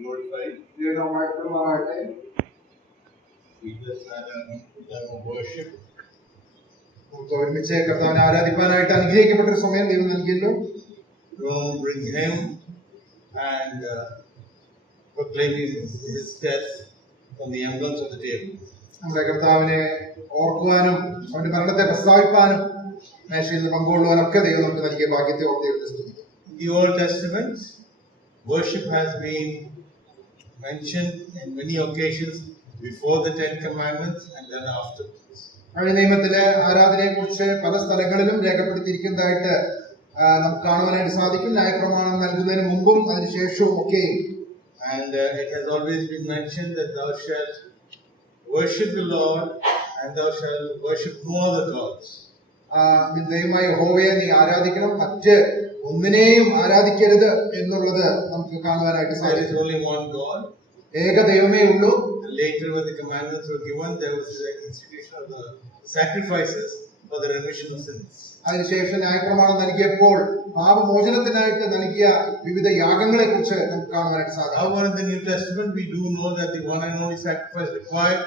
glorified. We just had a time of worship. Don't bring him and proclaiming his death from the emblems of the table. In the Old Testament, worship has been mentioned in many occasions before the Ten Commandments and then afterwards. പഴയ നിയമത്തിലെ ആരാധനയെ കുറിച്ച് പല സ്ഥലങ്ങളിലും രേഖപ്പെടുത്തിയിരിക്കുന്നതായിട്ട് നമുക്ക് കാണുവാനായിട്ട് സാധിക്കും. ന്യായപ്രമാണം നൽകുന്നതിന് മുമ്പും അതിനുശേഷവും ഒക്കെ. And it has always been mentioned that thou shalt worship the Lord and thou shalt worship no other gods. ദൈവമായ യഹോവയെ നീ ആരാധിക്കണം, മറ്റ് ഒന്നിനെയും ആരാധിക്കരുത് എന്നുള്ളത് നമുക്ക് കാണുവാനായിട്ട് സാധിക്കും. There is only one God. ഏക ദൈവമേ ഉള്ളൂ. Later when the commandments were given, there was the institution of the sacrifices for the remission of sins. അതിനുശേഷം ന്യായപ്രമാണം നൽകിയപ്പോൾ പാപമോചനത്തിനായിട്ട് നൽകിയ വിവിധ യാഗങ്ങളെ കുറിച്ച് നമുക്ക് കാണുവാനായിട്ട് സാധിക്കും. However, in the New Testament we do know that the one and only sacrifice required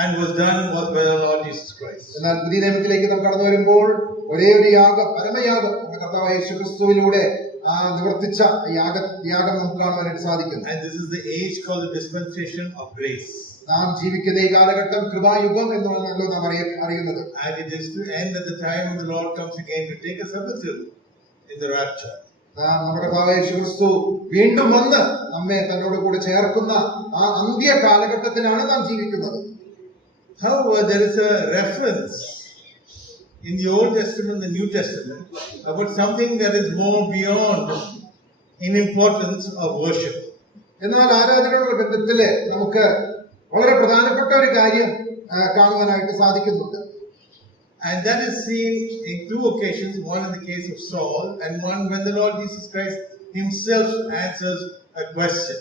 and was done was by the Lord Jesus Christ. എന്നാൽ പുതിയ നിയമത്തിലേക്ക് നാം കടന്നു വരുമ്പോൾ ഒരേ ഒരു യാഗം, പരമയാഗം നമ്മുടെ കർത്താവായ യേശുക്രിസ്തുവിലൂടെ നിവർത്തിച്ച യാഗം നമുക്ക് കാണുവാനായിട്ട് സാധിക്കുന്നു. And this is the age called the dispensation of grace. നാം ജീവിക്കുന്ന ഈ കാലഘട്ടം കൃപായുഗം എന്നാണല്ലോ നാം അറിയുന്നത്. And it is to end at the time when the Lord comes again to take us up in the rapture. നമ്മുടെ കർത്താവായ യേശുക്രിസ്തു വീണ്ടും വന്ന് നമ്മെ തന്നോട് കൂടെ ചേർക്കുന്ന ആ അന്ത്യ കാലഘട്ടത്തിലാണ് നാം ജീവിക്കുന്നത്. However, there is a reference in the Old Testament, the New Testament, about something that is more beyond in importance of worship. എന്നാൽ ആരാധനയോടുള്ള ബന്ധത്തില് നമുക്ക് വളരെ പ്രധാനപ്പെട്ട ഒരു കാര്യം കാണുവാനായിട്ട് സാധിക്കുന്നുണ്ട്. And that is seen in two occasions, one in the case of Saul and one when the Lord Jesus Christ himself answers a question.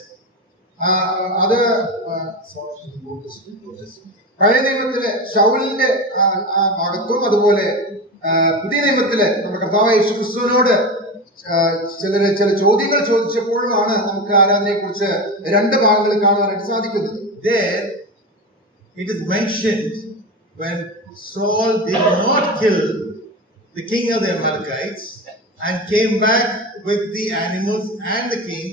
അത് പഴയ നിയമത്തിലെ ശൗലിന്റെ ഭാഗത്തും അതുപോലെ പുതിയ നിയമത്തിലെ നമ്മുടെ കർത്താവായ യേശുക്രിസ്തുവിനോട് ചില ചോദ്യങ്ങൾ ചോദിച്ചപ്പോഴുമാണ് നമുക്ക് ആരാധനയെ കുറിച്ച് രണ്ട് ഭാഗങ്ങളിൽ കാണുവാനായിട്ട് സാധിക്കുന്നത്. There it is mentioned when Saul did not kill the king of the Amalekites and came back with the animals and the king,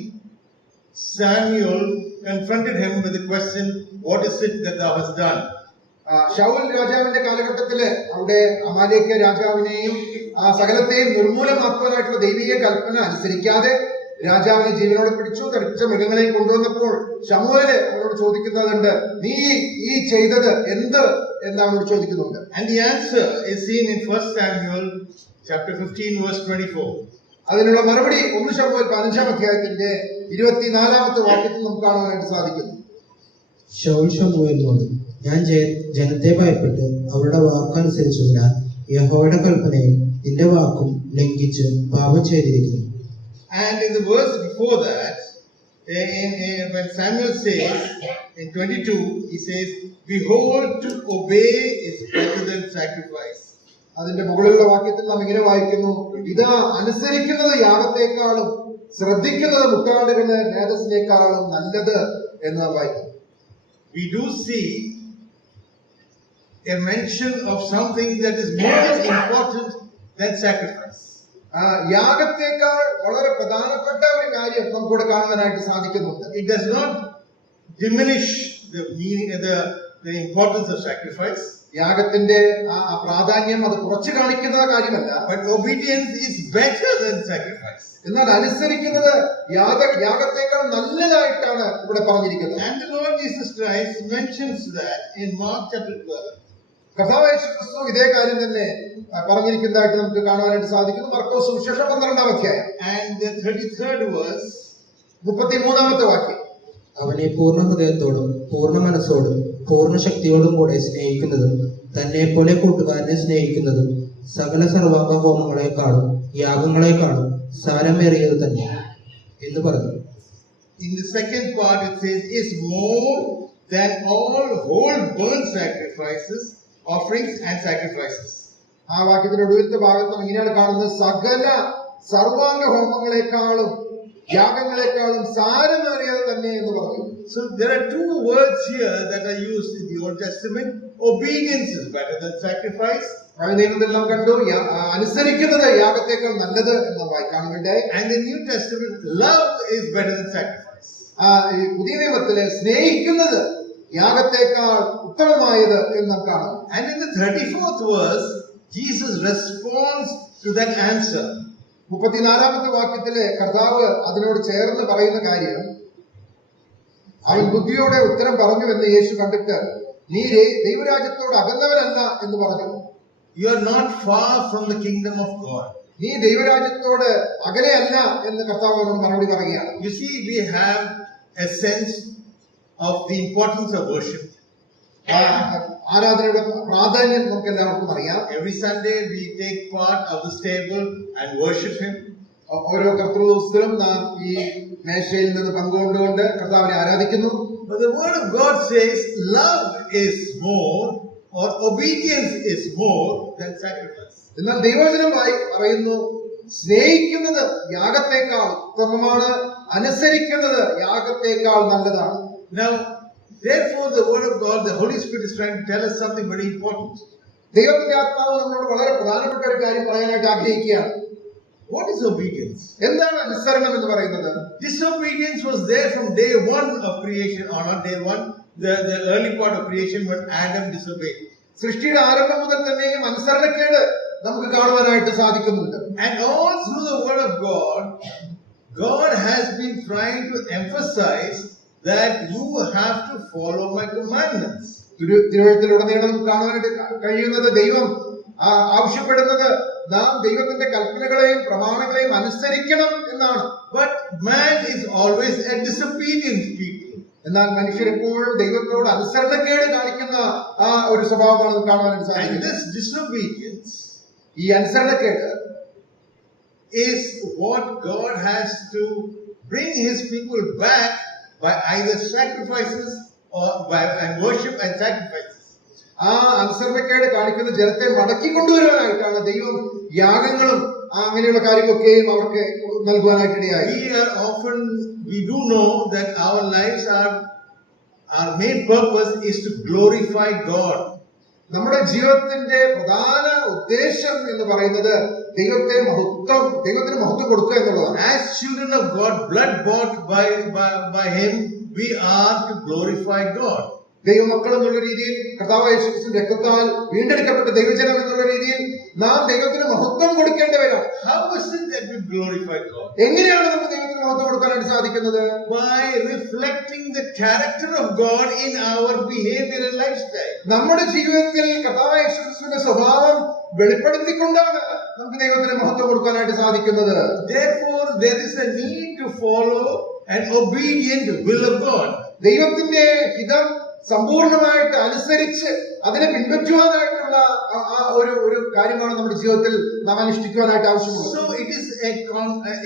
Samuel confronted him with the question, what is it that thou hast done? Saul രാജാവിന്റെ കാലഘട്ടത്തില് അവിടെ അമാലേക്യ രാജാവിനെയും സകലത്തെയും നിർമൂലമാക്കുവാനായിട്ടുള്ള ദൈവിക കൽപ്പന അനുസരിക്കാതെ രാജാവിനെ ജീവനോടെ പിടിച്ചു, തടിച്ച മൃഗങ്ങളെയും കൊണ്ടുവന്നപ്പോൾ ശമൂവേല് അവരോട് ചോദിക്കുന്നതുണ്ട്, നീ ഈ ചെയ്തത് എന്ത് എന്നാണ് ചോദിക്കുന്നുണ്ട്. And the answer is seen in 1 Samuel chapter 15 verse 24. അതിനുള്ള മറുപടി 1 ശമൂവേൽ 15-ാം അധ്യായത്തിന്റെ 24-ാമത്തെ വാക്യത്തിൽ നമുക്ക് കാണുവാനായിട്ട് സാധിക്കുന്നു. ശൗൽ ശമൂവേലിനോട്, ഞാൻ ജനത്തെ ഭയപ്പെട്ട് അവരുടെ വാക്കനുസരിച്ചതിനാൽ യഹോവയുടെ കൽപ്പനയും നിന്റെ വാക്കും ലംഘിച്ച് പാപം ചെയ്തിരിക്കുന്നു. And in the verse before that, when Samuel says in 22, he says, behold, to obey is better than sacrifice. അതിന്റെ മുകളിലുള്ള വാക്യത്തിൽ നാം ഇങ്ങനെ വായിക്കുന്നു, ഇത് അനുസരിക്കുന്നത് യാഗത്തെക്കാളും ശ്രദ്ധിക്കുന്നത് മുട്ടാടുകളുടെ മേധസ്സിനേക്കാളും നല്ലത് എന്ന് നാം വായിക്കുന്നു. We do see a mention of something that is more important than sacrifice. യാഗത്തേക്കാൾ വളരെ പ്രധാനപ്പെട്ട ഒരു കാര്യം നമുക്കിവിടെ കാണുവാനായിട്ട് സാധിക്കുന്നുണ്ട്. It does not diminish the meaning, the importance of sacrifice. യാഗത്തിന്റെ പ്രാധാന്യം അത് കുറച്ച് കാണിക്കുന്ന കാര്യമല്ല. But obedience is better than sacrifice. എന്നാൽ അനുസരിക്കുന്നത് യാഗത്തേക്കാൾ നല്ലതായിട്ടാണ് ഇവിടെ പറഞ്ഞിരിക്കുന്നത്. And the Lord Jesus Christ mentions that in Mark chapter 12. കർത്താവായ യേശുക്രിസ്തു ഇതേ കാര്യം തന്നെ പറഞ്ഞിരിക്കുന്നതായിട്ട് നമുക്ക് കാണുവാനായിട്ട് സാധിക്കുന്നു. മർക്കോസ് സുവിശേഷം 12-ാം അധ്യായം and the 33rd verse, 33-ാമത്തെ വാക്യം. അവനെ പൂർണ്ണ ഹൃദയത്തോടും പൂർണ്ണ മനസ്സോടും പൂർണ്ണ ശക്തിയോടും കൂടെ സ്നേഹിക്കുന്നതും തന്നെ പോലെ കൂട്ടുകാരനെ സ്നേഹിക്കുന്നതും സകല സർവാംഗ ഹോമങ്ങളെക്കാളും യാഗങ്ങളെക്കാളും സാരമേറിയത് തന്നെ എന്ന് പറഞ്ഞു. In the second part it says, is more than all whole burnt sacrifices, offerings and sacrifices. ആ വാക്യത്തിന്റെ ഒടുവിലത്തെ ഭാഗത്ത് ഇങ്ങനെയാണ് കാണുന്നത്, സകല സർവാംഗ ഹോമങ്ങളെക്കാളും യാഗങ്ങളെക്കാളും സാരമേറിയത് തന്നെ എന്ന് പറഞ്ഞു. So there are two words here that are used in the Old Testament. Obedience is better than sacrifice. പഴയ നിയമത്തിൽ നാം കണ്ടു അനുസരിക്കുന്നത് യാഗത്തേക്കാൾ നല്ലത് എന്ന് വായിക്കാനുണ്ടായി. And in the New Testament, love is better than sacrifice. പുതിയ നിയമത്തില് സ്നേഹിക്കുന്നത് യാഗത്തേക്കാൾ ഉത്തമമായത് എന്ന് നാം കാണുന്നു. And in the 34th verse, Jesus responds to that answer. 34ാമത്തെ വാക്യത്തിലെ കർത്താവ് അതിനോട് ചേർന്ന് പറയുന്ന കാര്യം, അവൻ ബുദ്ധിയോടെ ഉത്തരം പറഞ്ഞു എന്ന് യേശു കണ്ടിട്ട് നീ ദൈവരാജ്യത്തോട് അകന്നവനല്ല എന്ന് പറഞ്ഞു. You are not far from the kingdom of God. നീ ദൈവരാജ്യത്തോട് അകലെയല്ല എന്ന് കർത്താവ് മറുപടി പറയുകയാണ്. You see, we have a sense of the importance of worship. ആരാധനയുടെ പ്രാധാന്യം നമുക്ക് എല്ലാവർക്കും അറിയാം. Every Sunday we take part of this table and worship Him. ഓരോ കർത്തൃദിവസത്തിലും നാം ഈ മേശയിൽ നിന്ന് പങ്കുകൊണ്ടുകൊണ്ട് കർത്താവിനെ ആരാധിക്കുന്നു. But the word of God says love is more, or obedience is more than sacrifice. എന്നാൽ ദൈവവചനമായി പറയുന്നു സ്നേഹിക്കുന്നത് യാഗത്തേക്കാൾ ഉത്തമമാണ്, അനുസരിക്കുന്നത് യാഗത്തേക്കാൾ നല്ലതാണ്. Now, therefore, the word of God, the Holy Spirit is trying to tell us something very important. ദൈവത്തിന്റെ ആത്മാവ് നമ്മളോട് വളരെ പ്രധാനപ്പെട്ട ഒരു കാര്യം പറയാനായിട്ട് ആഗ്രഹിക്കുകയാണ്. What is obedience? എന്താണ് അനുസരണം എന്ന് പറയുന്നത്? Disobedience was there from day one of creation, or not day one, the early part of creation when Adam disobeyed. സൃഷ്ടിയുടെ ആരംഭം മുതൽ തന്നെയും അനുസരണക്കേട് നമുക്ക് കാണുവാനായിട്ട് സാധിക്കുന്നുണ്ട്. And all through the word of God, God has been trying to emphasize that you have to follow my commandments. തിരുവഴുത്തിലുടനീളം കാണുവാനായിട്ട് കഴിയുന്നത് ദൈവം ആവശ്യപ്പെടുന്നത് നാം ദൈവത്തിന്റെ കൽപ്പനകളെയും പ്രമാണങ്ങളെയും അനുസരിക്കണം എന്നാണ്. But man is always a disobedient people. എന്നാൽ മനുഷ്യരെപ്പോഴും ദൈവത്തോട് അനുസരണക്കേട് കാണിക്കുന്ന ഒരു സ്വഭാവമാണ് കാണുവാനായിട്ട് And സാധിക്കുന്നത്. this disobedience ഈ അനുസരണക്കേട് is what God has to bring His people back by either sacrifices or by worship and sacrifices. അനുസരണക്കേട് കാണിക്കുന്ന ജനത്തെ മടക്കി കൊണ്ടുവരാനായിട്ടാണ് ദൈവം യാഗങ്ങളും അങ്ങനെയുള്ള കാര്യങ്ങളൊക്കെയും അവർക്ക് നൽകുവാനായിട്ടിടയായി. We do know that our lives our main purpose is to glorify God. നമ്മുടെ ജീവിതത്തിന്റെ പ്രധാന ഉദ്ദേശം എന്ന് പറയുന്നത് ദൈവത്തിന് മഹത്വം കൊടുക്കുക എന്നുള്ളതാണ്. As children of God, blood bought by Him, we are to glorify God. ദൈവമക്കൾ എന്നുള്ള രീതിയിൽ കർത്താവായ യേശുക്രിസ്തുവിന്റെ രക്തത്താൽ വീണ്ടെടുക്കപ്പെട്ട ദൈവജനം എന്നുള്ള രീതിയിൽ നാം ദൈവത്തിന് മഹത്വം കൊടുക്കേണ്ടവരാണ്. How is it that we glorify God? എങ്ങനെയാണ് നമുക്ക് ദൈവത്തിന് മഹത്വം കൊടുക്കാനായിട്ട് സാധിക്കുന്നത്? By reflecting the character of God in our behavior and lifestyle. നമ്മുടെ ജീവിതത്തിൽ കർത്താവായ യേശുക്രിസ്തുവിന്റെ സ്വഭാവം വെളിപ്പെടുത്തിക്കൊണ്ടാണ് നമുക്ക് ദൈവത്തിന് മഹത്വം കൊടുക്കാനായിട്ട് സാധിക്കുന്നത്. Therefore, there is a need to follow an obedient will of God. ദൈവത്തിന്റെ ഹിതം സമ്പൂർണമായിട്ട് അനുസരിച്ച് അതിനെ പിൻപറ്റുവാനായിട്ടുള്ള ഒരു കാര്യമാണ് നമ്മുടെ ജീവിതത്തിൽ നാം അനുഷ്ഠിക്കുവാനായിട്ട് ആവശ്യമുള്ളത്. So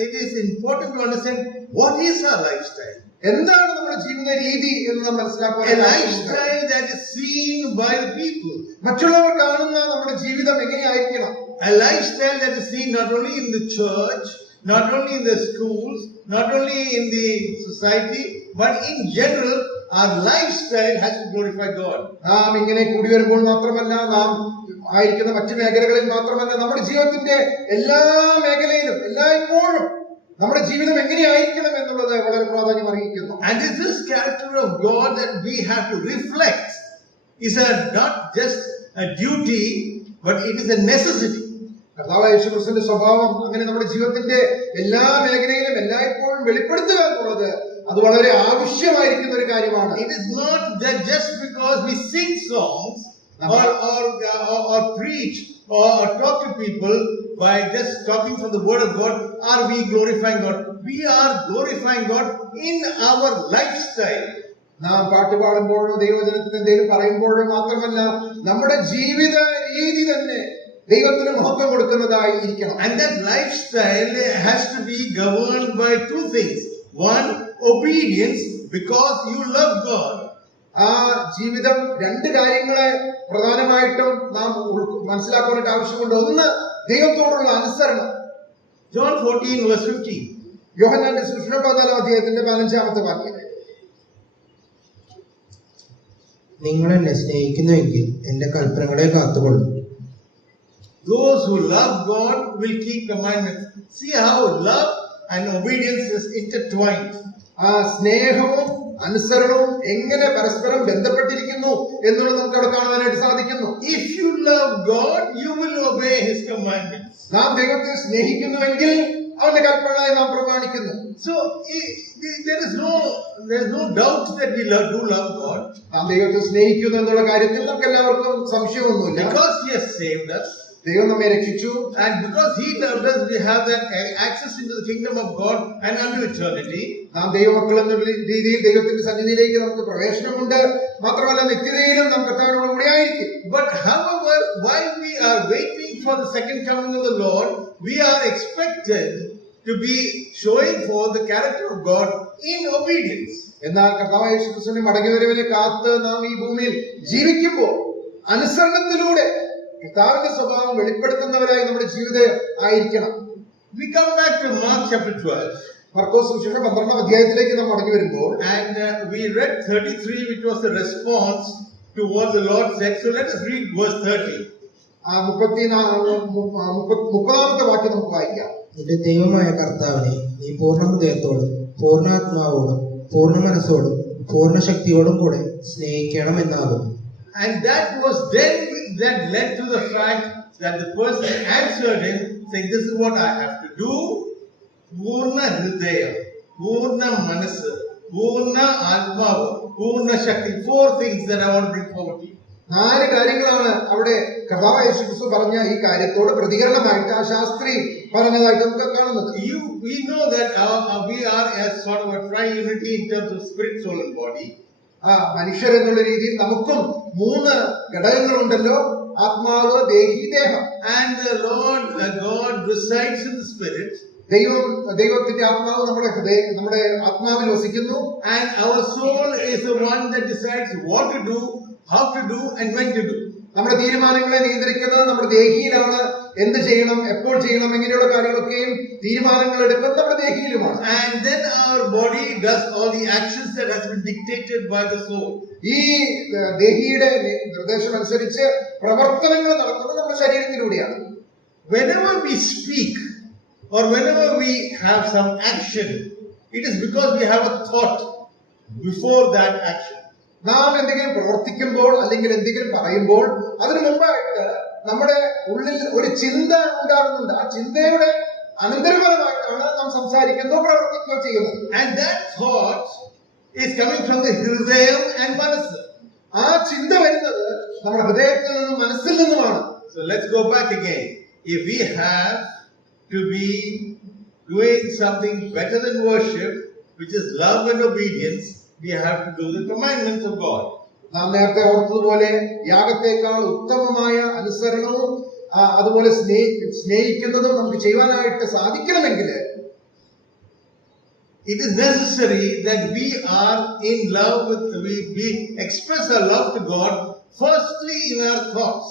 it is important to understand what is our lifestyle. എന്താണ് നമ്മുടെ ജീവിത രീതി എന്ന് നാം മനസ്സിലാക്കുക. A lifestyle that is seen by the people. മറ്റുള്ളവർ കാണുന്ന നമ്മുടെ ജീവിതം എങ്ങനെയായിരിക്കണം? A lifestyle that is seen not only in the church, not only in the schools, not only in the society, but in general. Our lifestyle has to glorify God. നാം ഇങ്ങനെ കൂടി വരുമ്പോൾ മാത്രമല്ല, നാം ആയിരിക്കുന്ന മറ്റു മേഖലകളിൽ മാത്രമല്ല, നമ്മുടെ ജീവിതത്തിന്റെ എല്ലാ മേഖലയിലും എല്ലായ്പ്പോഴും നമ്മുടെ ജീവിതം എങ്ങനെയായിരിക്കണം എന്നുള്ളത് വളരെ പ്രാധാന്യം അർഹിക്കുന്നു. And it is this character of God that we have to reflect. Is not just a duty, but it is a necessity. കർത്താവായ യേശുക്രിസ്തുവിന്റെ സ്വഭാവം അങ്ങനെ നമ്മുടെ ജീവിതത്തിന്റെ എല്ലാ മേഖലയിലും എല്ലായ്പ്പോഴും വെളിപ്പെടുത്തുക എന്നുള്ളത് അത് വളരെ ആവശ്യമായിരിക്കുന്ന ഒരു കാര്യമാണ്. It is not that just because we sing songs or preach or talk to people by just talking from the word of God are we glorifying God. We are glorifying God in our lifestyle. നാം പാട്ട് പാടുമ്പോഴോ ദൈവവചനത്തിന് എന്തെങ്കിലും പറയുമ്പോഴോ മാത്രമല്ല, നമ്മുടെ ജീവിത രീതി തന്നെ ദൈവത്തിന് മഹത്വം കൊടുക്കുന്നതായി ഇരിക്കണം. And that lifestyle has to be governed by two things. One, obedience, because you love God. ആ ജീവിതം രണ്ട് കാര്യങ്ങളെ പ്രധാനമായിട്ടും നാം മനസ്സിലാക്കാനായിട്ട് ആവശ്യമുണ്ട്. ഒന്ന്, ദൈവത്തോടുള്ള അനുസരണം. John 14 verse 15. യോഹന്നാന്റെ സുവിശേഷം 14-ാം അധ്യായത്തിന്റെ 15-ാമത്തെ വാക്യം. നിങ്ങൾ എന്നെ സ്നേഹിക്കുന്നുവെങ്കിൽ എന്റെ കൽപ്പനകളെ കാത്തുകൊള്ളും. Those who love God will keep commandments. See how love and obedience is intertwined. ആ സ്നേഹവും അനുസരണവും എങ്ങനെ പരസ്പരം ബന്ധപ്പെട്ടിരിക്കുന്നു എന്നുള്ളത് നമുക്ക് അവിടെ കാണുവാനായിട്ട് സാധിക്കുന്നു. If you love God, you will obey His commandments. നാം ദൈവത്തെ സ്നേഹിക്കുന്നുവെങ്കിൽ അവന്റെ കൽപ്പനകളെ നാം പ്രമാണിക്കുന്നു. So there is no doubt that we do love God. നാം ദൈവത്തെ സ്നേഹിക്കുന്നു എന്നുള്ള കാര്യത്തിൽ നമുക്ക് എല്ലാവർക്കും സംശയമൊന്നുമില്ല. Because He has saved us. ദൈവം നമ്മെ രക്ഷിച്ചു. And because He loved us, we have that access into the kingdom of God and unto eternity. നാം ദൈവമക്കൾ എന്ന രീതിയിൽ ദൈവത്തിന്റെ സന്നിധിയിലേക്ക് നമുക്ക് പ്രവേശനമുണ്ട്. മാത്രമല്ല നിത്യതയിലും നാം കർത്താവിനോട് കൂടി ആയിരിക്കും. But however, while we are waiting for the second coming of the Lord, we are expected to be showing forth the character of God in obedience. എന്നാൽ കർത്താവായ യേശു ക്രിസ്തുവിന്റെ മടങ്ങിവരവിനെ കാത്ത് നാം ഈ ഭൂമിയിൽ ജീവിക്കുമ്പോൾ അനുസരണത്തിലൂടെ കർത്താവിന്റെ സ്വഭാവം വെളിപ്പെടുത്തുന്നവരായി നമ്മുടെ ജീവിതം ആയിരിക്കണം. We come back to Mark chapter 12. മർക്കോസ് സുവിശേഷം 12-ാം അധ്യായത്തിലേക്ക് നാം മടങ്ങി വരുമ്പോൾ And we read 33, which was the response to what the Lord said. So let us read verse 30. 30-ാമത്തെ വാക്യം നമുക്ക് വായിക്കാം. നിന്റെ ദൈവമായ കർത്താവിനെ നീ പൂർണ്ണ ഹൃദയത്തോടും പൂർണ്ണാത്മാവോടും പൂർണ്ണ മനസ്സോടും പൂർണ്ണ ശക്തിയോടും കൂടെ സ്നേഹിക്കണമെന്നാകും. And that was then that led to the fact that the person answered him saying, this is what I have to do. Purna hridaya, purna manasa, purna atmava, purna shakti. 4 things that I want to bring forward to you. 4 കാര്യങ്ങളാണ് അവിടെ കർത്താവായ യേശു ക്രിസ്തു പറഞ്ഞ ഈ കാര്യത്തോട് പ്രതികരണമായിട്ട് ആ ശാസ്ത്രി പറഞ്ഞതായിട്ട് നമുക്ക് കാണുന്നത്. We know that we are as sort of a tri-unity in terms of spirit, soul and body. മനുഷ്യർ എന്നുള്ള രീതിയിൽ നമുക്കും 3 ഘടകങ്ങളുണ്ടല്ലോ, ആത്മാവ്, ദേഹി, ദേഹം. And the Lord God resides in the spirit. ദൈവത്തിന്റെ ആത്മാവ് നമ്മുടെ ആത്മാവിൽ വസിക്കുന്നു. And our soul is the one that decides what to do, how to do and when to do. നമ്മുടെ തീരുമാനങ്ങളെ നിയന്ത്രിക്കുന്നത് നമ്മുടെ ദേഹിയിലാണ്. എന്ത് ചെയ്യണം, എപ്പോൾ ചെയ്യണം, ഇങ്ങനെയുള്ള കാര്യങ്ങളൊക്കെയും തീരുമാനങ്ങൾ എടുക്കുന്നത് നമ്മുടെ ദേഹിയിലുമാണ്. And then our body does all the actions that has been dictated by the soul. ഈ ദേഹിയുടെ നിർദ്ദേശം അനുസരിച്ച് പ്രവർത്തനങ്ങൾ നടക്കുന്നത് നമ്മുടെ ശരീരത്തിലൂടെയാണ്. Whenever we speak or whenever we have some action, it is because we have a thought before that action. നാം എന്തെങ്കിലും പ്രവർത്തിക്കുമ്പോൾ അല്ലെങ്കിൽ എന്തെങ്കിലും പറയുമ്പോൾ അതിനു മുമ്പായിട്ട് നമ്മുടെ ഉള്ളിൽ ഒരു ചിന്ത ഉണ്ടാകുന്നുണ്ട്. ആ ചിന്തയുടെ അനന്തരഫലമായിട്ടാണ് നാം സംസാരിക്കുന്നതോ പ്രവർത്തിക്കുകയോ ചെയ്യുന്നത്. And that thought is coming from the hridayam and manasa. ആ ചിന്ത വരുന്നത് നമ്മുടെ ഹൃദയത്തിൽ നിന്നും മനസ്സിൽ നിന്നുമാണ്. So let's go back again. If we have to be doing something better than worship, which is love and obedience, we have to do the commandments of God. നാം നേരത്തെ ഓർത്തതുപോലെ യാഗത്തേക്കാൾ ഉത്തമമായ അനുസരണവും അതുപോലെ സ്നേഹിക്കുന്നതും നമുക്ക് ചെയ്യുവാനായിട്ട് സാധിക്കണമെങ്കിൽ it is necessary that we are in love with, we express our love to God firstly in our thoughts.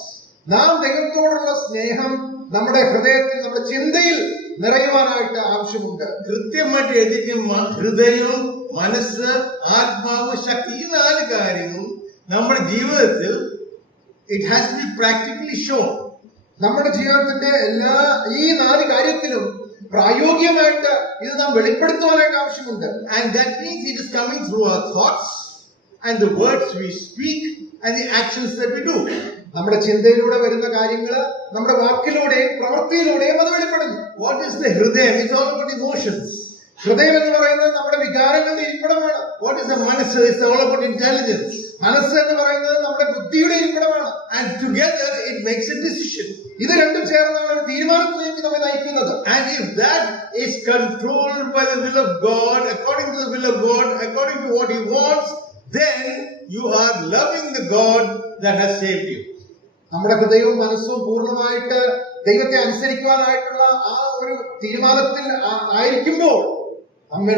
നാം ദൈവത്തോടുള്ള സ്നേഹം നമ്മുടെ ഹൃദയത്തിൽ, നമ്മുടെ ചിന്തയിൽ നിറയുവാനായിട്ട് ആവശ്യമുണ്ട്. കൃത്യമായിട്ട് എഴുതിയിരിക്കുന്ന ഹൃദയം, മനസ്സ്, ആത്മാവ്, ശക്തി, ഈ 4 കാര്യങ്ങളും നമ്മുടെ ജീവിതത്തിൽ it has to be practically shown. നമ്മുടെ ജീവിതത്തിന്റെ ഈ 4 കാര്യത്തിലും പ്രായോഗികമായിട്ട് ഇത് നാം വെളിപ്പെടുത്തുവാനായിട്ട് ആവശ്യമുണ്ട്. And that means it is coming through our thoughts and the words we speak and the actions that we do. നമ്മുടെ ചിന്തയിലൂടെ വരുന്ന കാര്യങ്ങൾ നമ്മുടെ വാക്കിലൂടെയും പ്രവൃത്തിയിലൂടെയും അത് വെളിപ്പെടുന്നു. What is the hridayam? It's all about emotions. ഹൃദയം എന്ന് പറയുന്നത് നമ്മുടെ വികാരങ്ങളുടെ ഇരിപ്പിടമാണ്. What is the manasa? It's all about intelligence. മനസ്സ് എന്ന് പറയുന്നത് നമ്മുടെ ബുദ്ധിയുടെ ഇരിപ്പിടമാണ്. And together it makes a decision. ഇത് രണ്ടും ചേർന്നാണ് ഒരു തീരുമാനത്തിലേക്ക് നമ്മെ നയിക്കുന്നത്. And if that is controlled by the will of God, according to the will of God, according to what He wants, then you are loving the God that has saved you. നമ്മുടെ ഹൃദയവും മനസ്സും പൂർണ്ണമായിട്ട് ദൈവത്തെ അനുസരിക്കുവാനായിട്ടുള്ള ആ ഒരു തീരുമാനത്തിൽ ആയിരിക്കുമ്പോൾ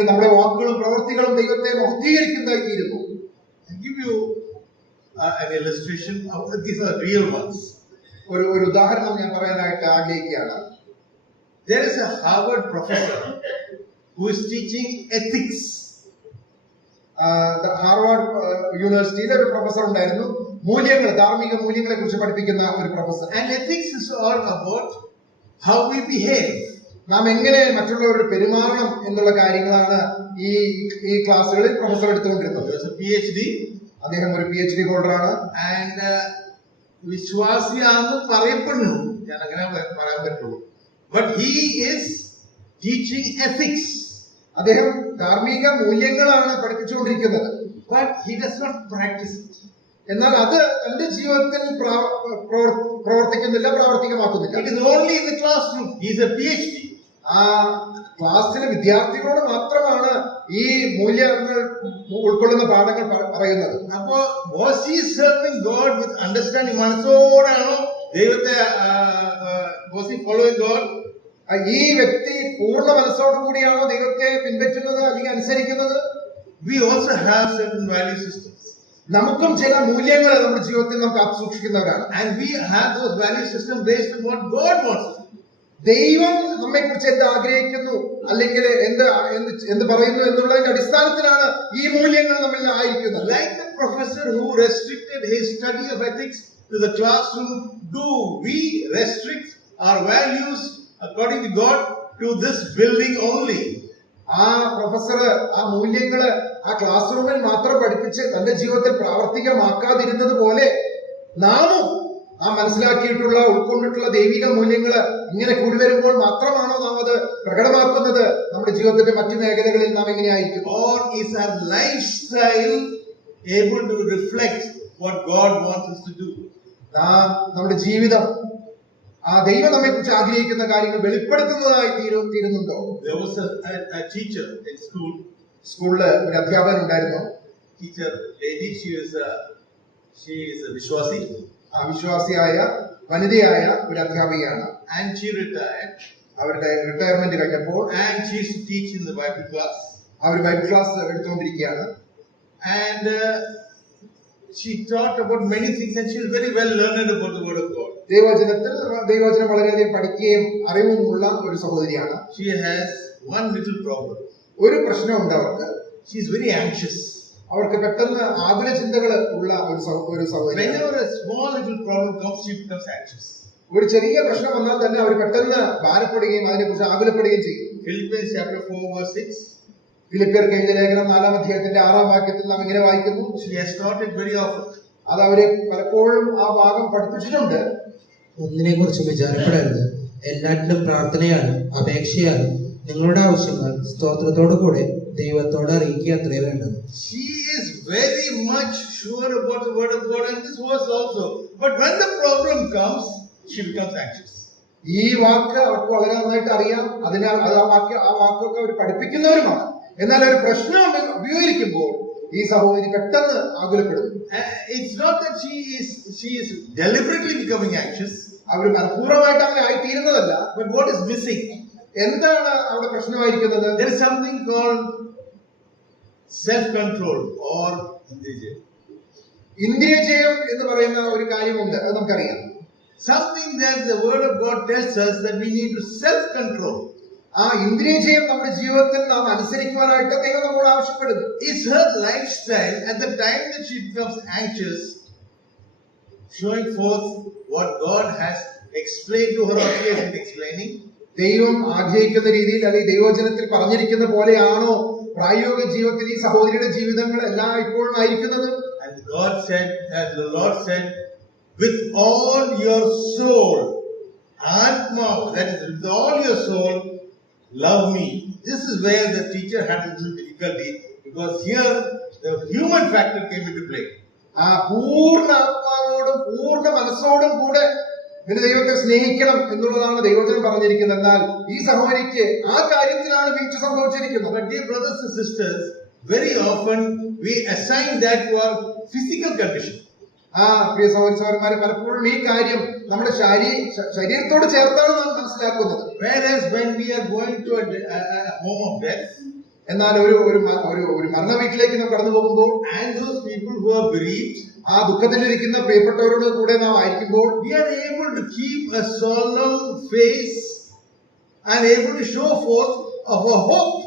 നമ്മുടെ വാക്കുകളും പ്രവൃത്തികളും ദൈവത്തെ മഹത്വീകരിക്കുന്നതായി തീരുന്നു. I'll give you an illustration. These are real ones. ഒരു ഉദാഹരണം ഞാൻ പറയാനായിട്ട് ആഗ്രഹിക്കുകയാണ്. There is a Harvard professor who is teaching ethics. Harvard യൂണിവേഴ്സിറ്റിയിലെ ഒരു പ്രൊഫസർ ഉണ്ടായിരുന്നു, മൂല്യങ്ങൾ, ധാർമ്മിക മൂല്യങ്ങളെ കുറിച്ച് പഠിപ്പിക്കുന്ന ഒരു professor. And ethics is all about how we behave. നാം എങ്ങനെ മറ്റുള്ളവരോട് പെരുമാറണം എന്നുള്ള കാര്യങ്ങളാണ് ഈ ക്ലാസ്സുകളിൽ professor എടുത്തുകൊണ്ടിരുന്നത്. He was a PhD. അദ്ദേഹം ഒരു PhD ഹോൾഡറാണ്. And വിശ്വാസിയാണെന്ന് പറയപ്പെടുന്നു, ഞാൻ അങ്ങനെ പറയാൻ പറ്റുള്ളൂ. But he is teaching ethics. അദ്ദേഹം ധാർമ്മിക മൂല്യങ്ങളാണ് പഠിപ്പിച്ചുകൊണ്ടിരിക്കുന്നത്. But he does not practice it. എന്നാൽ അത് തന്റെ ജീവിതത്തിൽ പ്രവർത്തിക്കുന്നില്ല, പ്രാവർത്തികമാക്കുന്നില്ല. It is only in the classroom. He is a PhD. ആ ക്ലാസ്സിലെ വിദ്യാർത്ഥികളോട് മാത്രമാണ് ഈ മൂല്യങ്ങൾ ഉൾക്കൊള്ളുന്ന പാഠങ്ങൾ പറയുന്നത്. അപ്പോ was he serving God with understanding? മനസ്സോടാണോ ദൈവത്തെ was he following God? ഈ വ്യക്തി പൂർണ്ണ മനസ്സോടു കൂടിയാണോ ദൈവത്തെ പിൻപറ്റുന്നത് അല്ലെങ്കിൽ അനുസരിക്കുന്നത്? We also have certain value systems. നമുക്കും ചില മൂല്യങ്ങൾ നമ്മുടെ ജീവിതത്തിൽ നമുക്ക് സൂക്ഷിക്കുന്നവരാണ്. And we have those value systems based on what God wants. ദൈവം നമ്മെ കുറിച്ച് എന്ത് ആഗ്രഹിക്കുന്നു അല്ലെങ്കിൽ എന്ത് പറയുന്നു എന്നുള്ളതിന്റെ അടിസ്ഥാനത്തിലാണ് ഈ മൂല്യങ്ങൾ നമ്മിൽ ആയിരിക്കുന്നത്. Like the professor who restricted his study of ethics to the classroom, do we restrict our values according to God to this building only? ആ പ്രൊഫസർ ആ മൂല്യങ്ങള് ആ ക്ലാസ് റൂമിൽ മാത്രം പഠിപ്പിച്ച് തന്റെ ജീവിതത്തിൽ പ്രാവർത്തികമാക്കാതിരുന്നത് പോലെ നാമും നാം മനസ്സിലാക്കിയിട്ടുള്ള ഉൾക്കൊണ്ടിട്ടുള്ള ദൈവിക മൂല്യങ്ങള് ഇങ്ങനെ കൂടി വരുമ്പോൾ മാത്രമാണോ നാം അത് പ്രകടമാക്കുന്നത്? നമ്മുടെ ജീവിതത്തിന്റെ മറ്റു മേഖലകളിൽ നാം എങ്ങനെയായിരിക്കും? Or is our lifestyle able to reflect what God wants us to do? നാം നമ്മുടെ ജീവിതം ആ ദൈവം നമ്മെ കുറിച്ച് ആഗ്രഹിക്കുന്ന കാര്യങ്ങൾ വെളിപ്പെടുത്തുന്നതായി തീരുന്നുണ്ടോ? There was a teacher in school. സ്കൂളില് ഒരു അധ്യാപകൻ ഉണ്ടായിരുന്നു. Teacher lady, she is a Vishwasi. ആ വിശ്വാസിയായ വനിതയായ ഒരു അധ്യാപികയാണ്. And she retired. അവരുടെ റിട്ടയർമെന്റ് കഴിഞ്ഞപ്പോൾ And she used to teach in the Bible class. അവർ ബൈബിൾ ക്ലാസ് എടുത്തുകൊണ്ടിരിക്കുകയാണ്. And she taught about many things, and she was very well learned about the word of God. ദൈവവചനം വളരെയധികം പഠിക്കുകയും അറിവുമുള്ള ഒരു സഹോദരിയാണ്. She has one little problem. ഒരു പ്രശ്നമുണ്ട് അവർക്ക്. She is very anxious. അവർക്ക് പെട്ടെന്ന് ആകുല ചിന്തകൾ ഉള്ള ഒരു സഹോദരി. Whenever a small little problem comes, she becomes anxious. ഒരു ചെറിയ പ്രശ്നം വന്നാൽ തന്നെ അവർ പെട്ടെന്ന് ഭാരപ്പെടുകയും അതിനെക്കുറിച്ച് ആകുലപ്പെടുകയും ചെയ്യും. Philippians chapter 4 verse 6. ഫിലിപ്പിയർക്ക് എഴുതിയ ലേഖനം 4-ാം അധ്യായത്തിന്റെ 6-ാം വാക്യത്തിൽ നാം ഇങ്ങനെ വായിക്കുന്നു. She has taught it very often. അത് അവരെ പലപ്പോഴും ആ ഭാഗം പഠിപ്പിച്ചിട്ടുണ്ട്. ഒന്നിനെ കുറിച്ച് വിചാരപ്പെടരുത്, എല്ലാറ്റിലും പ്രാർത്ഥനയാലും അപേക്ഷയാലും നിങ്ങളുടെ ആവശ്യങ്ങൾ സ്തോത്രത്തോടു കൂടെ ദൈവത്തോട് അറിയിക്കുക അത്രേ വേണ്ടത്. She is very much sure about the word of God and this verse also. But when the problem comes, she becomes anxious. ഈ വാക്ക് അവർക്ക് വളരെ നന്നായിട്ട് അറിയാം. അതിനാൽ അത് ആ വാക്കൊക്കെ അവർ പഠിപ്പിക്കുന്നവരുമാണ്. എന്നാൽ ഒരു പ്രശ്നം ഉപയോഗിക്കുമ്പോൾ ഈ സഹോദരി പെട്ടെന്ന് ആകുലപ്പെടുന്നു. It's not that she is deliberately becoming anxious. അവർ മനഃപൂർവ്വമായിട്ട് അങ്ങനെ ആയിത്തീരുന്നതല്ല. But what is missing? എന്താണ് അവിടെ പ്രശ്നമായിരിക്കുന്നത്? There is something called self-control or ഇന്ദ്രിയജയം എന്ന് പറയുന്ന ഒരു കാര്യമുണ്ട്. അത് നമുക്കറിയാം. Something that the word of God tells us that we need to self-control. ആ ഇന്ദ്രിയജയം നമ്മുടെ ജീവിതത്തിൽ നാം അനുസരിക്കുവാനായിട്ട് ദൈവം നമ്മോട് ആവശ്യപ്പെടുന്നു. Is her lifestyle at the time that she becomes anxious showing forth what God has explained to her or she has been explaining? ദൈവം ആഗ്രഹിക്കുന്ന രീതിയിൽ അല്ലെങ്കിൽ ദൈവവചനത്തിൽ പറഞ്ഞിരിക്കുന്ന പോലെയാണോ പ്രായോഗിക ജീവിതത്തിൽ ഈ സഹോദരിയുടെ ജീവിതങ്ങൾ എല്ലാം ഇപ്പോഴും ആയിരിക്കുന്നത്? And God said, and the Lord said, with all your soul, Atma, that is with all your soul, love me. This is where the teacher had a little difficulty because here the human factor came into play. ആ പൂർണ്ണ ആത്മാവോടും പൂർണ്ണ മനസ്സോടും കൂടെ പിന്നെ ദൈവത്തെ സ്നേഹിക്കണം എന്നുള്ളതാണ് ദൈവവചനം പറഞ്ഞിരിക്കുന്നത്. എന്നാൽ ഈ സഹോദരിക്ക് ആ കാര്യത്തിലാണ് വീഴ്ച സംഭവിച്ചിരിക്കുന്നത്. But dear brothers and sisters, very often we assign that to our physical condition. പ്രിയ സഹോദരന്മാരെ, പലപ്പോഴും ഈ കാര്യം നമ്മുടെ ശരീരത്തോട് ചേർത്താണ് നാം മനസ്സിലാക്കുന്നത്. Whereas when we are going to a home of death, എന്നാൽ ഒരു മരണ വീട്ടിലേക്ക് നാം കടന്നു പോകുമ്പോൾ and those people who are bereaved, ആ ദുഃഖത്തിലിരിക്കുന്ന പ്രിയപ്പെട്ടവരോട് കൂടെ നാം ആയിരിക്കുമ്പോൾ we are able to keep a solemn face and able to show forth of a hope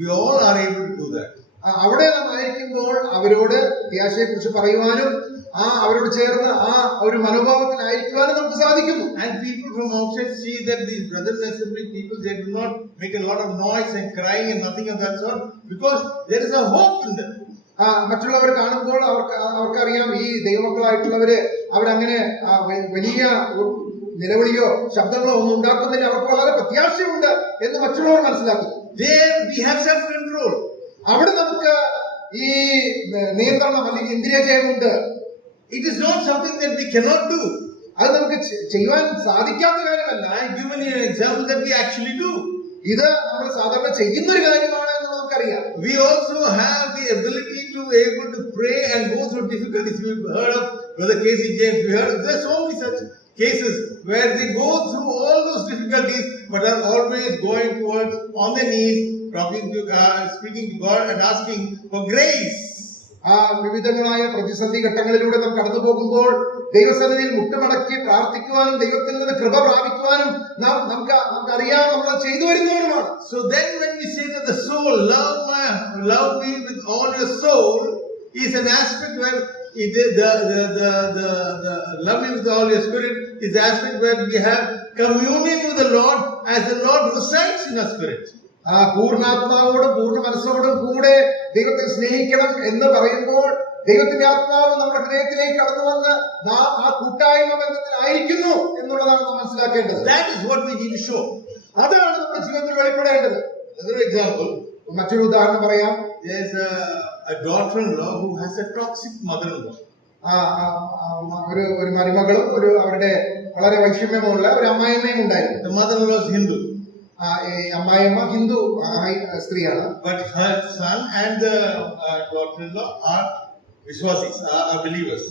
We all are able to do that. അവിടെ നാം ആയിരിക്കുമ്പോൾ അവരോട് പ്രത്യാശയെ കുറിച്ച് പറയുവാനും അവരോട് ചേർന്ന് ഒരു മനോഭാവത്തിലായിരിക്കുവാനും നമുക്ക് സാധിക്കുന്നു. And people from outside see that these brothers and sisters people, they do not make a lot of noise and crying and nothing of that sort, because there is a hope in them. മറ്റുള്ളവർ കാണുമ്പോൾ അവർക്കറിയാം ഈ ദൈവമക്കളായിട്ടുള്ളവര് അവരങ്ങനെ വലിയ നിലവിളിയോ ശബ്ദങ്ങളോ ഒന്നും ഉണ്ടാക്കുന്നില്ല, അവർക്ക് വളരെ പ്രത്യാശയുണ്ട് എന്ന് മറ്റുള്ളവർ മനസ്സിലാക്കുന്നു. There we have self-control. അവിടെ നമുക്ക് ഈ നിയന്ത്രണം അല്ലെങ്കിൽ ഇന്ദ്രിയജയമുണ്ട്. It is not something that we cannot do. അത് നമുക്ക് ചെയ്യുവാൻ സാധിക്കാത്ത കാര്യമല്ല. I have given you an example that we actually do. ഇത് നമ്മൾ സാധാരണ ചെയ്യുന്ന ഒരു കാര്യമാണ് എന്ന് നമുക്കറിയാം. We also have the ability to able to pray and go through difficulties. We've heard of Brother Casey James. We heard there's so many such cases where they go through all those difficulties, but are always going towards on their knees, talking to God, speaking to God, and asking for grace. വിവിധങ്ങളായ പ്രതിസന്ധി ഘട്ടങ്ങളിലൂടെ നാം കടന്നു പോകുമ്പോൾ ദൈവസന്നിധിയിൽ മുട്ടുമടക്കി പ്രാർത്ഥിക്കുവാനും ദൈവത്തിൽ നിന്ന് കൃപ പ്രാപിക്കുവാനും നമുക്ക് അറിയാം, നമ്മൾ ചെയ്തു വരുന്നവരുമാണ്. So then when we say that the soul, love me with all your soul, is an aspect where the love me with all your spirit is the aspect where we have communion with the Lord as the Lord resides in our spirit. പൂർണ്ണാത്മാവോടും പൂർണ്ണ മനസ്സോടും കൂടെ ദൈവത്തെ സ്നേഹിക്കണം എന്ന് പറയുമ്പോൾ ദൈവത്തിന്റെ ആത്മാവ് നമ്മുടെ ഹൃദയത്തിലേക്ക് കടന്നു വന്ന് നാം ആ കൂട്ടായ്മ ബന്ധത്തിലായിരിക്കുന്നു എന്നുള്ളതാണ് നാം മനസ്സിലാക്കേണ്ടത്. That is what we need to show. അതാണ് നമ്മുടെ ജീവിതത്തിൽ വെളിപ്പെടേണ്ടത്. Another example, മറ്റൊരു ഉദാഹരണം പറയാം. there is a daughter-in-law who has a toxic mother-in-law. ഒരു മരുമകളും അവരുടെ വളരെ വൈഷമ്യമുള്ള ഒരു അമ്മായിയമ്മയും ഉണ്ടായിരുന്നു. The mother-in-law is Hindu. അമ്മായിയമ്മ ഹിന്ദു സ്ത്രീയാണ്. But her son and the daughter-in-law are Vishwasis, are believers.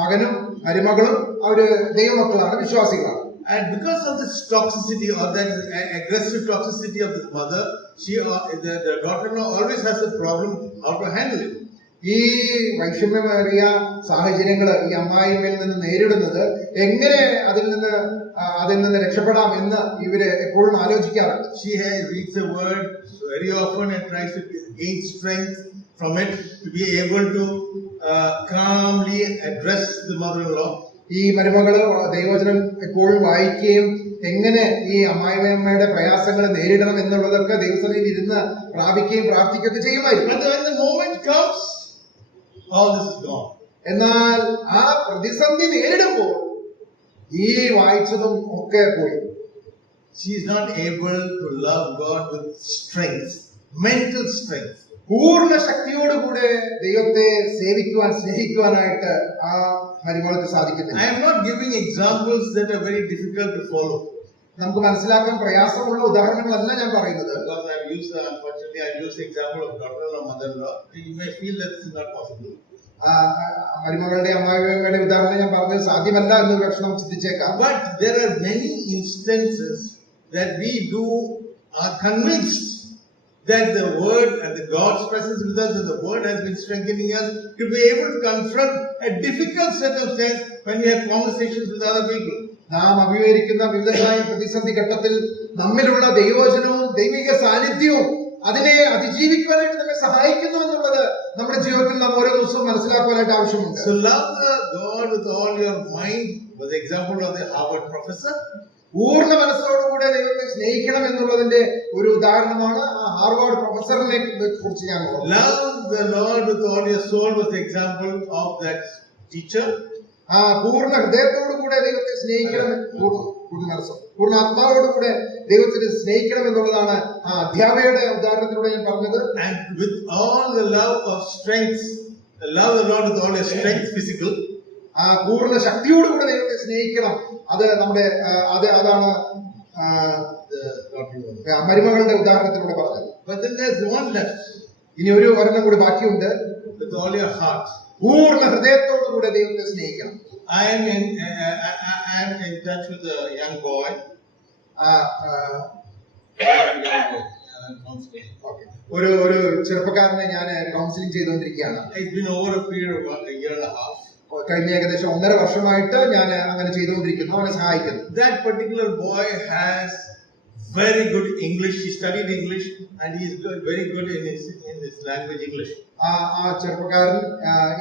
മകനും മരുമകളും അവര് ദൈവമക്കളാണ്, വിശ്വാസികളാണ്. And because of this toxicity or that aggressive toxicity of this mother, the daughter-in-law always has a problem how to handle it. ഈ വൈഷമ്യമേറിയ സാഹചര്യങ്ങൾ ഈ അമ്മായിമ്മയിൽ നിന്ന് നേരിടുന്നത് എങ്ങനെ അതിൽ നിന്ന് രക്ഷപ്പെടാം എന്ന് ഇവര് എപ്പോഴും ആലോചിക്കാറുണ്ട്. She reads the word very often and tries to gain strength from it to be able to calmly address the mother-in-law. ഈ മരുമകള് ദൈവവചനം എപ്പോഴും വായിക്കുകയും എങ്ങനെ ഈ അമ്മായിയമ്മയുടെ പ്രയാസങ്ങൾ നേരിടണം എന്നുള്ളതൊക്കെ ദൈവസന്നിധിയിൽ ഇരുന്ന് പ്രാപിക്കുകയും പ്രാർത്ഥിക്കുകയൊക്കെ ചെയ്യുമായിരുന്നു. But when the moment comes, all this is gone. എന്നാൽ ആ പ്രതിസന്ധി നേരിടുമ്പോൾ ഈ വായിച്ചതും ഒക്കെ പോയി. She is not able to love God with strength, mental strength. പൂർണ്ണ ശക്തിയോടുകൂടെ ദൈവത്തെ സേവിക്കുവാൻ സ്നേഹിക്കുവാനായിട്ട് ആ മരുമകൾക്ക് സാധിക്കുന്നില്ല. I am not giving examples that are very difficult to follow. നമുക്ക് മനസ്സിലാക്കാൻ പ്രയാസമുള്ള ഉദാഹരണങ്ങളല്ല ഞാൻ പറയുന്നത്. Because unfortunately I use the example of daughter-in-law, mother-in-law. You may feel that this is not possible. മരുമകളുടെ അമ്മായിയമ്മയുടെ ഉദാഹരണം ഞാൻ പറഞ്ഞത് സാധ്യമല്ല എന്ന് ലക്ഷണം ചിന്തിച്ചേക്കാം. But there are many instances that we are convinced that the word and the God's presence with us and the word has been strengthening us to be able to confront a difficult circumstance when we have conversations with other people. നാം അഭിമുഖീകരിക്കുന്ന വിവിധമായ പ്രതിസന്ധി ഘട്ടത്തിൽ നമ്മിലുള്ള ദൈവവചനവും ദൈവിക സാന്നിധ്യവും അതിനെ അതിജീവിക്കുവാനായിട്ട് നമ്മെ സഹായിക്കുന്നു എന്നുള്ളത് നമ്മുടെ ജീവിതത്തിൽ നാം ഓരോ ദിവസവും മനസ്സിലാക്കുവാനായിട്ട് ആവശ്യമുണ്ട്. So love God with all your mind was the example of the Harvard professor. പൂർണ്ണ മനസ്സോടുകൂടെ ദൈവത്തെ സ്നേഹിക്കണം എന്നുള്ളതിന്റെ ഒരു ഉദാഹരണമാണ് ആ ഹാർവാർഡ് പ്രൊഫസറിനെ കുറിച്ച് ഞാൻ പറഞ്ഞത്. Love the Lord with all your soul was the example of that teacher. പൂർണ്ണ ഹൃദയത്തോടുകൂടെ ദൈവത്തെ സ്നേഹിക്കണം, പൂർണ്ണ ആത്മാവോടുകൂടെ ദൈവത്തെ സ്നേഹിക്കണം എന്നുള്ളതാണ് ആ അധ്യാപകയുടെ ഉദാഹരണത്തിലൂടെ ഞാൻ പറഞ്ഞത്. And with all the love of strength, love the Lord with all your strength, physical. പൂർണ്ണ ശക്തിയോടുകൂടെ ദൈവത്തെ സ്നേഹിക്കണം, അത് നമ്മുടെ അതാണ് മരുമകളുടെ ഉദാഹരണത്തിലൂടെ പറഞ്ഞത്. But then there's one left. ഇനി ഒരു ഒരെണ്ണം കൂടി ബാക്കിയുണ്ട്. With all your heart. പൂർണ്ണ ഹൃദയത്തോടുകൂടെ ദൈവത്തെ സ്നേഹിക്കണം. I am in touch with a young boy. ഒരു ചെറുപ്പക്കാരനെ ഞാൻ കൗൺസിലിംഗ് ചെയ്തുകൊണ്ടിരിക്കുകയാണ്. It's been over a period of a year and a half. കഴിഞ്ഞ ഏകദേശം 1.5 വർഷമായിട്ട് ഞാൻ അങ്ങനെ ചെയ്തുകൊണ്ടിരിക്കുന്നു, അവനെ സഹായിക്കുന്നു. That particular boy has very good English. He studied English and he is very good in his language English. ആ ചെറുപ്പക്കാരൻ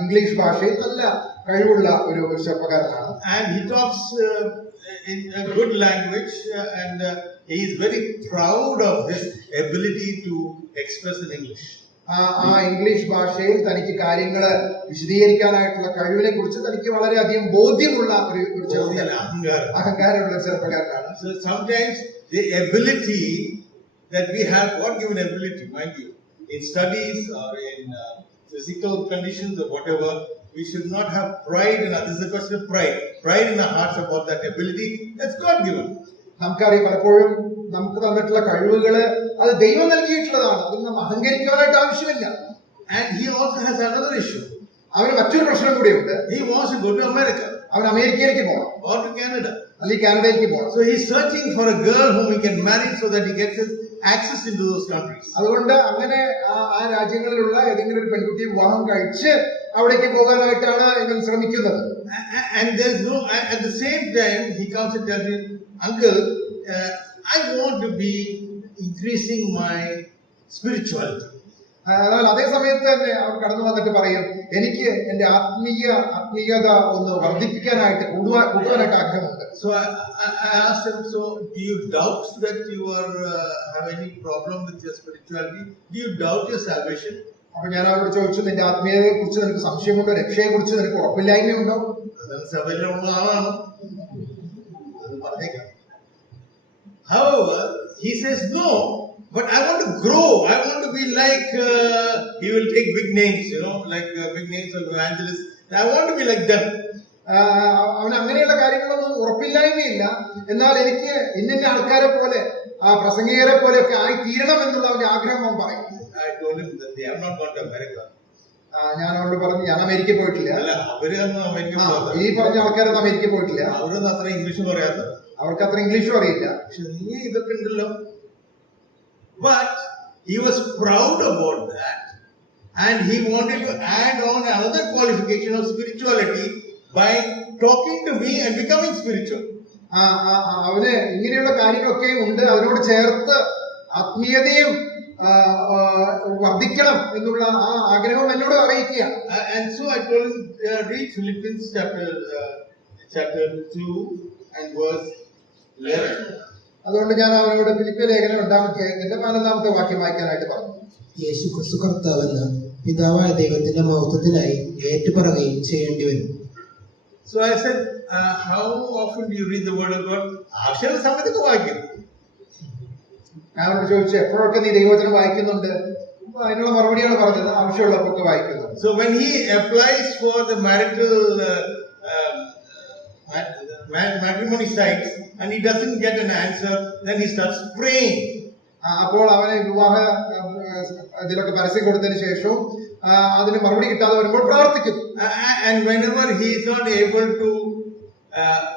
ഇംഗ്ലീഷ് ഭാഷയിൽ നല്ല കഴിവുള്ള ഒരു ചെറുപ്പക്കാരനാണ്. And he talks in a good language and he is very proud of his ability to express in English. ആ English ഭാഷയിൽ തനിക്ക് കാര്യങ്ങൾ വിശദീകരിക്കാനായിട്ടുള്ള കഴിവിനെ കുറിച്ച് തനിക്ക് വളരെയധികം ബോധ്യമുള്ള ഒരു അഹങ്കാരമുള്ള ചെറുപ്പക്കാരനാണ്. So sometimes the ability that we have, God-given ability, mind you, in studies or in physical conditions or whatever, we should not have pride in us. This is a question of pride. Pride in our hearts about that ability. That's God-given. നമുക്കറിയാം പലപ്പോഴും നമുക്ക് തന്നിട്ടുള്ള കഴിവുകള് അത് ദൈവം നൽകിയിട്ടുള്ളതാണ്. അതിൽ നാം അഹങ്കരിക്കാനായിട്ട് ആവശ്യമില്ല. And he also has another issue. അവന് മറ്റൊരു പ്രശ്നം കൂടിയുണ്ട്. He wants to go to America. അവൻ അമേരിക്കയിലേക്ക് പോകണം. Or to Canada. അല്ലെങ്കിൽ കാനഡയിലേക്ക് പോകണം. So he's searching for a girl whom he can marry so that he gets his access into those countries. അതുകൊണ്ട് അങ്ങനെ ആ രാജ്യങ്ങളിലുള്ള ഏതെങ്കിലും ഒരു പെൺകുട്ടിയെ വിവാഹം കഴിച്ച് അവിടേക്ക് പോകാനായിട്ടാണ് ഇവൻ ശ്രമിക്കുന്നത്. And there's no, at the same time he comes and tells me, Uncle, I want to be increasing my spirituality. എന്നാൽ അതേ സമയത്ത് തന്നെ അവൻ കടന്നു വന്നിട്ട് പറയും, എനിക്ക് എന്റെ ആത്മീയത ഒന്ന് വർദ്ധിപ്പിക്കാനായിട്ട് കൂട്ടുവാനായിട്ട് ആഗ്രഹമുണ്ട്. So I asked him, so do you doubt that you are have any problem with your spirituality? Do you doubt your salvation? അപ്പൊ ഞാൻ അവരോട് ചോദിച്ചു, നിന്റെ ആത്മീയതയെ കുറിച്ച് നിനക്ക് സംശയമുണ്ടോ? രക്ഷയെ കുറിച്ച് നിനക്ക് ഉറപ്പില്ലായ്മയുണ്ടോ? സഭയിലുള്ള ആളാണ്, അത് പറഞ്ഞേക്കാം. However, he says no, but I want to grow. I want to be like he will take big names, you know, like big names of evangelists. I want to be like them. അവന് അങ്ങനെയുള്ള കാര്യങ്ങളൊന്നും ഉറപ്പില്ലായ്മയില്ല. എന്നാൽ എനിക്ക് ഇന്ന ആൾക്കാരെ പോലെ പ്രസംഗികരെ പോലെ ഒക്കെ ആയി തീരണം എന്നുള്ള അവന്റെ ആഗ്രഹം അവൻ പറയും. I told him that they have not gone to America. ഞാൻ അവരോട് പറഞ്ഞു, ഞാൻ അമേരിക്കയിൽ പോയിട്ടില്ല. ഈ പറഞ്ഞ ആൾക്കാരൊന്നും അമേരിക്കയിൽ പോയിട്ടില്ല. അവരൊന്നും അത്ര ഇംഗ്ലീഷ് പറയാത്ത, അവർക്ക് അത്ര ഇംഗ്ലീഷും അറിയില്ല. പക്ഷെ നീ ഇതൊക്കെ ഉണ്ടല്ലോ. But he was proud about that and he wanted to add on another qualification of spirituality by talking to me and becoming spiritual. അവന് ഇങ്ങനെയുള്ള കാര്യങ്ങളൊക്കെ ഉണ്ട്, അതിനോട് ചേർത്ത് ആത്മീയതയും വർദ്ധിക്കണം എന്നുള്ള ആ ആഗ്രഹം എന്നോട് അറിയിക്കുക. And so I told him, read Philippians chapter 2 and verse 11. അതുകൊണ്ട് ഞാൻ അവനോട് ഫിലിപ്പിയ ലേഖനം 2-ാമത്തെ വാക്യം വായിക്കാനായിട്ട് പറഞ്ഞു. യേശു ക്രിസ്തു കർത്താവെന്ന് പിതാവായ ദൈവത്തിന്റെ മഹത്വത്തിനായി ഏറ്റുപറയുകയും ചെയ്യേണ്ടി വരും. So I said, how often do you read the word of God? ആവശ്യമുള്ള സമയത്തൊക്കെ വായിക്കും. ഞാൻ അവരോട് ചോദിച്ചു, എപ്പോഴൊക്കെ നീ ദൈവവചനം വായിക്കുന്നുണ്ട്? അതിനുള്ള മറുപടിയാണ് പറഞ്ഞത്, ആവശ്യമുള്ളപ്പൊക്കെ വായിക്കുന്നു. So when he applies for the matrimony sites and he doesn't get an answer, then he starts praying. അപ്പോൾ അവനെ വിവാഹ ഇതിലൊക്കെ പരസ്യം കൊടുത്തതിന് ശേഷവും അതിന് മറുപടി കിട്ടാതെ വരുമ്പോൾ പ്രാർത്ഥിക്കുന്നു. And whenever he is not able to,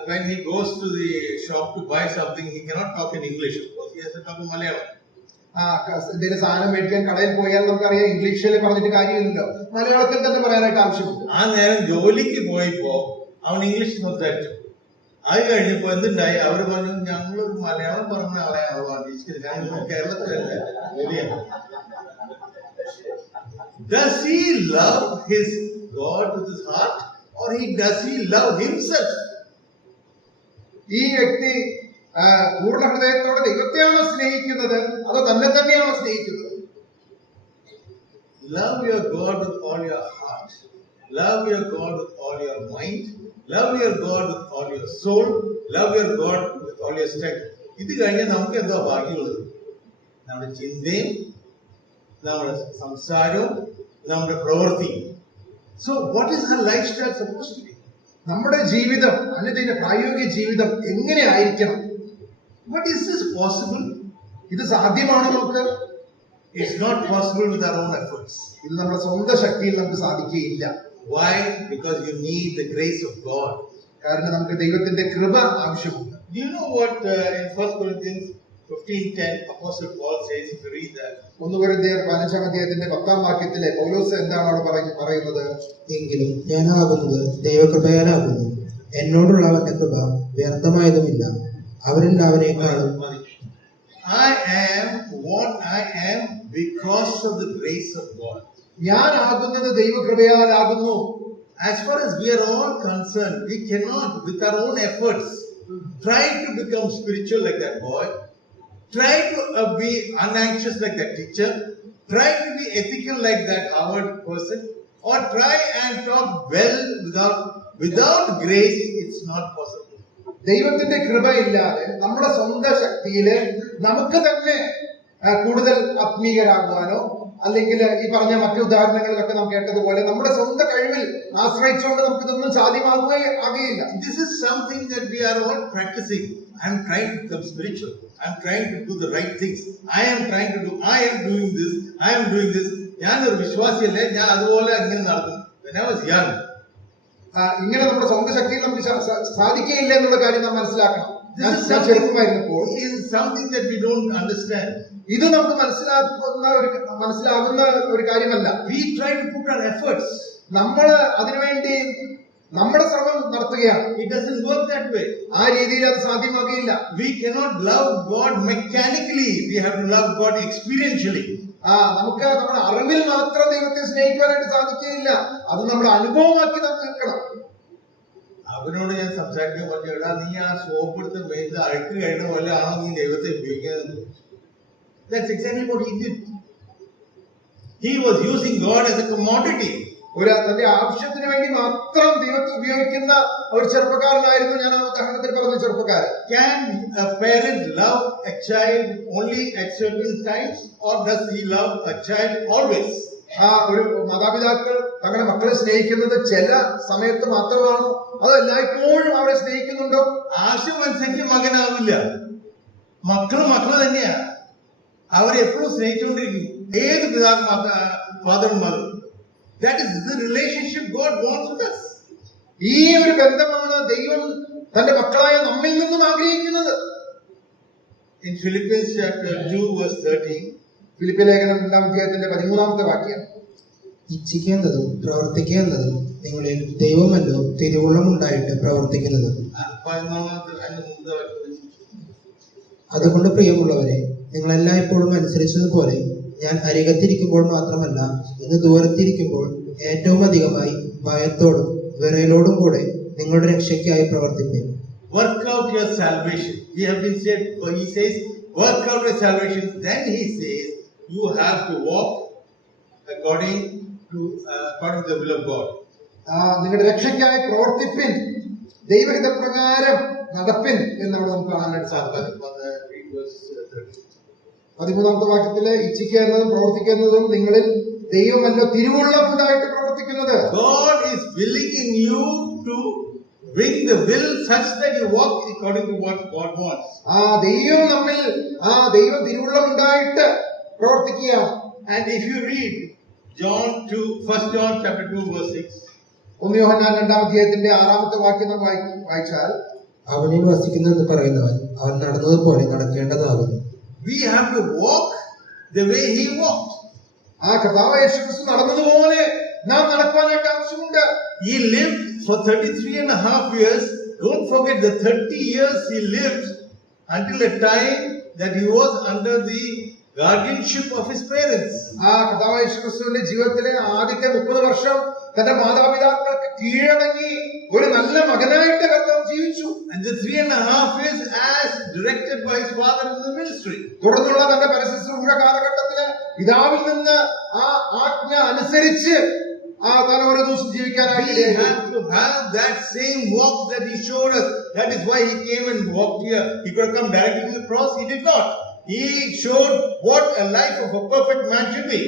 when he goes to the shop to buy something, he cannot talk in English. Of course, he has to talk in Malayalam. എന്തെങ്കിലും സാധനം മേടിക്കാൻ കടയിൽ പോയാൽ നമുക്കറിയാം ഇംഗ്ലീഷിൽ പറഞ്ഞിട്ട് കാര്യമില്ലല്ലോ, മലയാളത്തിൽ തന്നെ പറയാനായിട്ട് ആവശ്യമുണ്ട്. ആ നേരം ജോലിക്ക് പോയപ്പോ അവൻ ഇംഗ്ലീഷ് സംസാരിച്ചു. അത് കഴിഞ്ഞപ്പോ എന്തുണ്ടായി, അവര് പറഞ്ഞു, ഞങ്ങളൊരു മലയാളം പറഞ്ഞ ആളെയാണ് ഞങ്ങൾ കേരളത്തിലല്ല ജോലിയാണ്. Does he love his God with his heart or does he love himself? ഈ വ്യക്തി പൂർണ്ണ ഹൃദയത്തോടെ ദൈവത്തെയാണോ സ്നേഹിക്കുന്നത് അതോ തന്നെ തന്നെയാണോ സ്നേഹിക്കുന്നത്? Love your God with all your heart. Love your God with all your mind. Love your God with all your soul. Love your God with all your strength. ഇത് കഴിഞ്ഞാൽ നമുക്ക് എന്തോ ബാക്കിയുള്ളത്? നമ്മുടെ ചിന്തയും നമ്മുടെ സംസാരവും നമ്മുടെ പ്രവൃത്തിയും. So what is our lifestyle supposed to be? നമ്മുടെ ജീവിതം, അനുദിന പ്രായോഗിക ജീവിതം എങ്ങനെ ആയിരിക്കണം? But is this possible? ഇത് സാധ്യമാണോ നമുക്ക്? It's not possible with our own efforts. ഇത് നമ്മുടെ സ്വന്തം ശക്തിയിൽ നമുക്ക് സാധിക്കുകയില്ല. Why? Because you need the grace of God. കാരണം നമുക്ക് ദൈവത്തിന്റെ കൃപ ആവശ്യമുണ്ട്. Do you know what in 1 Corinthians 15:10 Apostle Paul says, if you read that? 1 കൊരിന്ത്യർ 15-ാം അധ്യായത്തിന്റെ 10-ാം വാക്യത്തിലെ പൗലോസ് എന്താണ് അവിടെ പറയുന്നത്? എങ്കിലും ഞാനാകുന്നത് ദൈവകൃപയാലാകുന്നു, എന്നോടുള്ള അവന്റെ കൃപ വ്യർത്ഥമായതുമില്ല. അവരെല്ലാവരെക്കാളും I am what I am because of the grace of God. ഞാൻ ആകുന്നത് ദൈവകൃപയാൽ ആകുന്നു. As far as we are all concerned, we cannot, with our own efforts, try to become spiritual like that boy, try to be unanxious like that teacher, try to be ethical like that Harvard person, or try and talk well without grace. It's not possible. ദൈവത്തിന്റെ കൃപയില്ലാതെ നമ്മുടെ സ്വന്തം ശക്തിയില് നമുക്ക് തന്നെ കൂടുതൽ ആത്മീയരാകുവാനോ അല്ലെങ്കിൽ ഈ പറഞ്ഞ മറ്റു ഉദാഹരണങ്ങളിലൊക്കെ നാം കേട്ടതുപോലെ നമ്മുടെ സ്വന്തം കഴിവിൽ ആശ്രയിച്ചുകൊണ്ട് നമുക്ക് ഇതൊന്നും സാധ്യമാകുകയില്ല. This is something that we are all practicing. I am trying to become spiritual. I am trying to do the right things. I am doing this. I am doing this. ഞാൻ ഒരു വിശ്വാസിയല്ലേ, ഞാൻ അതുപോലെ അങ്ങനെ നടക്കും. When I was young, ഇങ്ങനെ നമ്മുടെ സ്വന്തം ശക്തിയിൽ നമുക്ക് സാധിക്കുകയില്ല എന്നുള്ള കാര്യം നാം മനസ്സിലാക്കണം. ചെറുപ്പമായിരുന്നപ്പോൾ something that we don't understand. ഇത് നമുക്ക് മനസ്സിലാകുന്ന ഒരു കാര്യമല്ല. We try to put our efforts. നമ്മൾ അതിനുവേണ്ടി നമ്മുടെ ശ്രമം നടത്തുകയാണ്. It doesn't work that way. ആ രീതിയിൽ അത് സാധ്യമാകില്ല. We cannot love God mechanically. We have to love God experientially. നമുക്ക് നമ്മുടെ അറിവിൽ മാത്രം ദൈവത്തെ സ്നേഹിക്കാനായിട്ട് സാധിക്കുകയില്ല. അത് നമ്മുടെ അനുഭവമാക്കി നാം തീർക്കണം. അവനോട് ഞാൻ സംസാരിക്കാൻ പറഞ്ഞു, എടാ നീ ആ സോപ്പ് എടുത്ത് മേത്ത് അഴുക്ക് കഴിയുന്ന പോലെ ആണോ നീ ദൈവത്തെ ഉപയോഗിക്കുന്നത്? That's exactly what he did. He was using God as a commodity. തന്റെ ആവശ്യത്തിന് വേണ്ടി മാത്രം ദൈവത്തെ ഉപയോഗിക്കുന്ന ഒരു ചെറുപ്പക്കാരനായിരുന്നു ഞാൻ ആ ഉദാഹരണത്തിൽ പറഞ്ഞ ചെറുപ്പക്കാരൻ. Can a parent love a child only at certain times, or does he love a child always? ഒരു മാതാപിതാക്കൾ തങ്ങളുടെ മക്കളെ സ്നേഹിക്കുന്നത് ചില സമയത്ത് മാത്രമാണോ അതോ എല്ലായ്പ്പോഴും അവരെ സ്നേഹിക്കുന്നുണ്ടോ? ആവശ്യമനുസരിച്ച് മകനാവില്ല. മക്കള് തന്നെയാ. അവരെ എപ്പോഴും സ്നേഹിച്ചുകൊണ്ടിരിക്കും. ഏത് ഫാദറും മദറും. That is the relationship God wants with us. ഈ ഒരു ബന്ധമാണ് ദൈവം തന്റെ മക്കളായ നമ്മിൽ നിന്നും ആഗ്രഹിക്കുന്നത്. In Philippians chapter 2 verse 13, Philippi ലേഖനം 2-ാമത്തെ വാക്യം, ഇച്ഛിക്കുന്നതും പ്രവർത്തിക്കുന്നതും നിങ്ങളിൽ ദൈവമല്ലോ തിരുവുള്ളമുണ്ടായിട്ട് പ്രവർത്തിക്കുന്നത്. അതുകൊണ്ട് പ്രിയമുള്ളവരെ, നിങ്ങൾ എല്ലായ്പ്പോഴും അനുസരിച്ചതുപോലെ ഞാൻ അരികത്തിരിക്കുമ്പോൾ മാത്രമല്ല, ഇന്ന് ദൂരത്തിരിക്കുമ്പോൾ ഏറ്റവും അധികമായി ഭയത്തോടും വിറയലോടും കൂടെ നിങ്ങളുടെ രക്ഷയ്ക്കായി പ്രവർത്തിപ്പേൻ. Work out your salvation. We have been said, he says, work out your salvation. Then he says, you have to walk according to the will of God. നിങ്ങളുടെ രക്ഷയ്ക്കായി പ്രവർത്തിപ്പിൻ, ദൈവഹിതപ്രകാരം നടപ്പിൻ എന്നവിടെ നമുക്ക് കാണാനായിട്ട് സാധിക്കും. 13-ാമത്തെ വാക്യത്തില് ഇച്ഛിക്കുക എന്നതും പ്രവർത്തിക്കുക എന്നതും നിങ്ങളിൽ ദൈവമല്ലോ തിരുവുള്ളമുണ്ടായിട്ട് പ്രവർത്തിക്കുന്നത്. God is willing in you to bring the will such that you walk according to what God wants. ദൈവം നമ്മിൽ ദൈവം തിരുവുള്ളമുണ്ടായിട്ട് പ്രവർത്തിക്കുകയാണ്. And if you read First John chapter 2 verse 6, 1 യോഹന്നാൻ 2-ാമത്തെ വാക്യം നാം വായിച്ചാൽ, അവനിൽ വസിക്കുന്നെന്ന് പറയുന്നവൻ അവൻ നടന്നതുപോലെ നടക്കേണ്ടതാകുന്നു. We have to walk the way he walked. കർത്താവായ യേശുക്രിസ്തു നടന്നതുപോലെ നാം നടക്കാനായിട്ട് ആവശ്യമുണ്ട്. He lived for 33.5 years. Don't forget the 30 years he lived until the time that he was under the guardianship of his parents. കർത്താവായ യേശുക്രിസ്തുവിന്റെ ജീവിതത്തിലെ ആദ്യത്തെ 30 വർഷം തന്റെ മാതാപിതാക്കൾക്ക് കീഴടങ്ങി ഒരു നല്ല മകനായിട്ട് കർത്താവ് ജീവിച്ചു. And the 3.5 years as directed by his father in the ministry. തുടർന്നുള്ള തന്റെ പരശുശ്രൂഷ കാലഘട്ടത്തില് പിതാവിൽ നിന്ന് ആജ്ഞ അനുസരിച്ച് താൻ ഓരോ ദിവസം ജീവിക്കാനായിട്ട് we have to have that same walk that he showed us. That is why he came and walked here. He could have come directly to the cross. He did not. He showed what a life of a perfect man should be.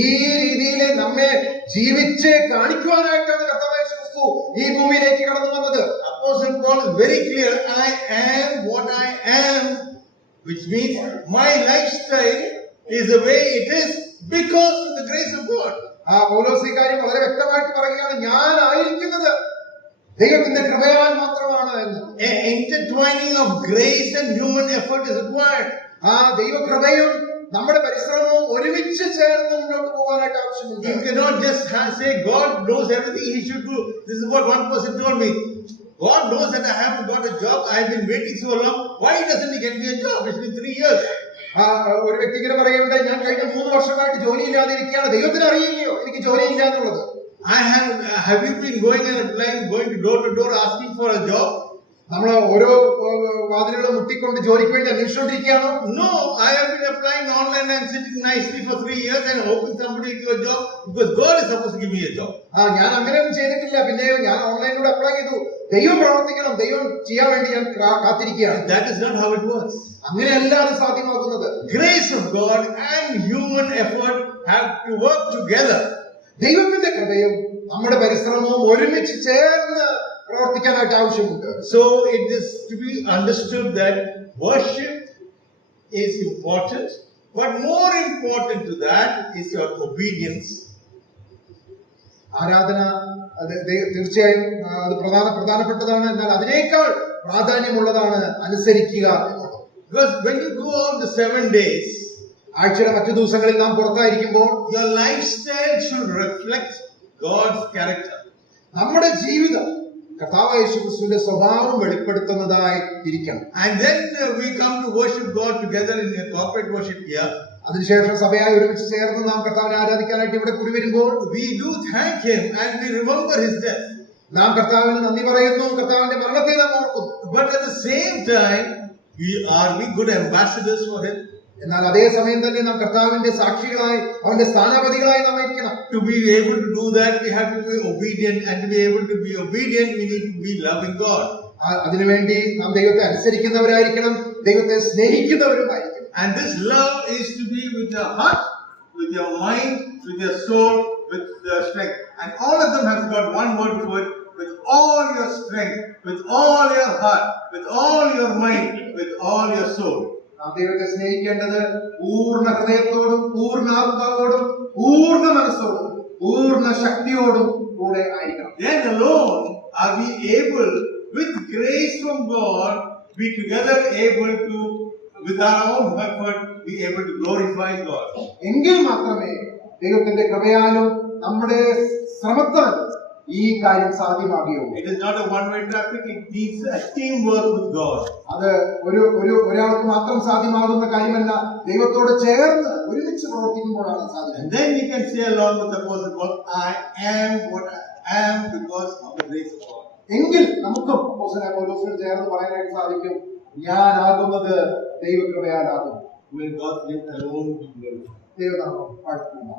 ഈ രീതിയിൽ നമ്മെ ജീവിച്ച് കാണിക്കുവാനായിട്ടാണ് കർത്താവായ യേശുക്രിസ്തു ഈ ഭൂമിയിലേക്ക് കടന്നു വന്നത്. Apostle Paul is very clear. I am what I am, which means my lifestyle is the way it is because of the grace of God. പൗലോസ് ഈ കാര്യം വളരെ വ്യക്തമായിട്ട് പറയുകയാണ്, ഞാൻ ആയിരിക്കുന്നത് ദൈവത്തിന്റെ കൃപയാൽ മാത്രമാണ് എന്ന്. Intertwining of grace and human effort is required. ദൈവകൃപയും നമ്മുടെ പരിശ്രമവും ഒരുമിച്ച് ചേർന്ന് മുന്നോട്ട് പോകാനായിട്ട് ആവശ്യമുണ്ട്. You cannot just say God knows everything he should do. This is what one person told me. God knows that I haven't got a job. I have been waiting so long. Why doesn't he get me a job? It's been 3 years. ഒരു വ്യക്തി ഇങ്ങനെ പറയുന്നുണ്ട്, ഞാൻ കഴിഞ്ഞ 3 വർഷമായിട്ട് ജോലി ഇല്ലാതെ ഇരിക്കുകയാണ്, ദൈവത്തിന് അറിയില്ലയോ എനിക്ക് ജോലി ഇല്ല എന്നുള്ളത്? Have you been going and applying, going to door to door asking for a job? നമ്മൾ ഓരോ വാതിലുകളും മുട്ടിക്കൊണ്ട് ജോലിക്ക് വേണ്ടി അന്വേഷിച്ചുകൊണ്ടിരിക്കുകയാണോ? No, I have been applying online and sitting nicely for 3 years and hoping somebody will give a job because God is supposed to give me a job. ഞാൻ അങ്ങനെയൊന്നും ചെയ്തിട്ടില്ല. പിന്നെ ഞാൻ ഓൺലൈനിലൂടെ അപ്ലൈ ചെയ്തു. ദൈവം പ്രവർത്തിക്കണം, ദൈവം ചെയ്യാൻ വേണ്ടി ഞാൻ കാത്തിരിക്കുകയാണ്. That is not how it works. അങ്ങനെയല്ല അത് സാധ്യമാക്കുന്നത്. Grace of God and human effort have to work together. ദൈവത്തിന്റെ കൃപയും നമ്മുടെ പരിശ്രമവും ഒരുമിച്ച് ചേർന്ന് പ്രവർത്തിക്കാനായിട്ട് ആവശ്യമുണ്ട്. So it is to be understood that worship is important, but more important to that is your obedience. ആരാധന തീർച്ചയായും അത് പ്രധാനപ്പെട്ടതാണ്. എന്നാൽ അതിനേക്കാൾ പ്രാധാന്യമുള്ളതാണ് അനുസരിക്കുക എന്നുള്ളത്. Because when you go out the 7 days, ആഴ്ചയുടെ മറ്റു ദിവസങ്ങളിൽ നാം പുറത്തായിരിക്കുമ്പോൾ your lifestyle should reflect God's character. നമ്മുടെ ജീവിതം കർത്താവായ യേശുക്രിസ്തുവിന്റെ സ്വഭാവം വെളിപ്പെടുത്തുന്നതായി ഇരിക്കണം. And then we come to worship God together in a corporate worship here. അതിനുശേഷം സഭയായി ഒരുമിച്ച് ചേർന്ന് നാം കർത്താവിനെ ആരാധിക്കാനായിട്ട് ഇവിടെ കൂടി വരുമ്പോൾ we do thank Him and we remember His death. നാം കർത്താവിന് നന്ദി പറയുന്നു, കർത്താവിന്റെ മരണത്തെ നാം ഓർക്കുന്നു. But at the same time, we good ambassadors for Him. എന്നാൽ അതേ സമയം തന്നെ നാം കർത്താവിന്റെ സാക്ഷികളായി, അവന്റെ സ്ഥാനാപതികളായി നാം ഇരിക്കണം. To be able to do that, we have to be obedient, and to be able to be obedient, we need to be loving God. അതിനുവേണ്ടി നാം ദൈവത്തെ അനുസരിക്കുന്നവരായിരിക്കണം, ദൈവത്തെ സ്നേഹിക്കുന്നവരുമായിരിക്കണം. And this love is to be with your heart, with your mind, with your soul, with your strength. And all of them has got one word for it: with all your strength, with all your heart, with all your mind, with all your soul. നാം ദൈവത്തെ സ്നേഹിക്കേണ്ടത് പൂർണ്ണ ഹൃദയത്തോടും പൂർണ്ണ ആത്മാവോടും പൂർണ്ണ മനസ്സോടും പൂർണ്ണ ശക്തിയോടും കൂടെ ആയിരിക്കണം. Then alone are we able, with grace from God, be together able to, with our own effort, be able to glorify God. എങ്കിൽ മാത്രമേ ദൈവത്തിന്റെ കൃപയാലും നമ്മുടെ ശ്രമത്താലും ഈ കാര്യം സാധ്യമാകുകയുള്ളൂ. It is not a one-way traffic. It needs a teamwork with God. അത് ഒരാൾക്ക് മാത്രം സാധ്യമാകുന്ന കാര്യമല്ല, ദൈവത്തോട് ചേർന്ന് ഒരുമിച്ച് പ്രവർത്തിക്കുമ്പോഴാണ് സാധ്യം. And then we can say along with the Apostle Paul, I am what I am because of the grace of God. എങ്കിൽ നമുക്ക് പൗലോസിനോട് ചേർന്ന് പറയാനായിട്ട് സാധിക്കും, ഞാനാകുന്നത് ദൈവകൃപയാലാകും. Will God's name alone be glorified. ദൈവനാമം വാഴ്ത്തപ്പെടുന്നു.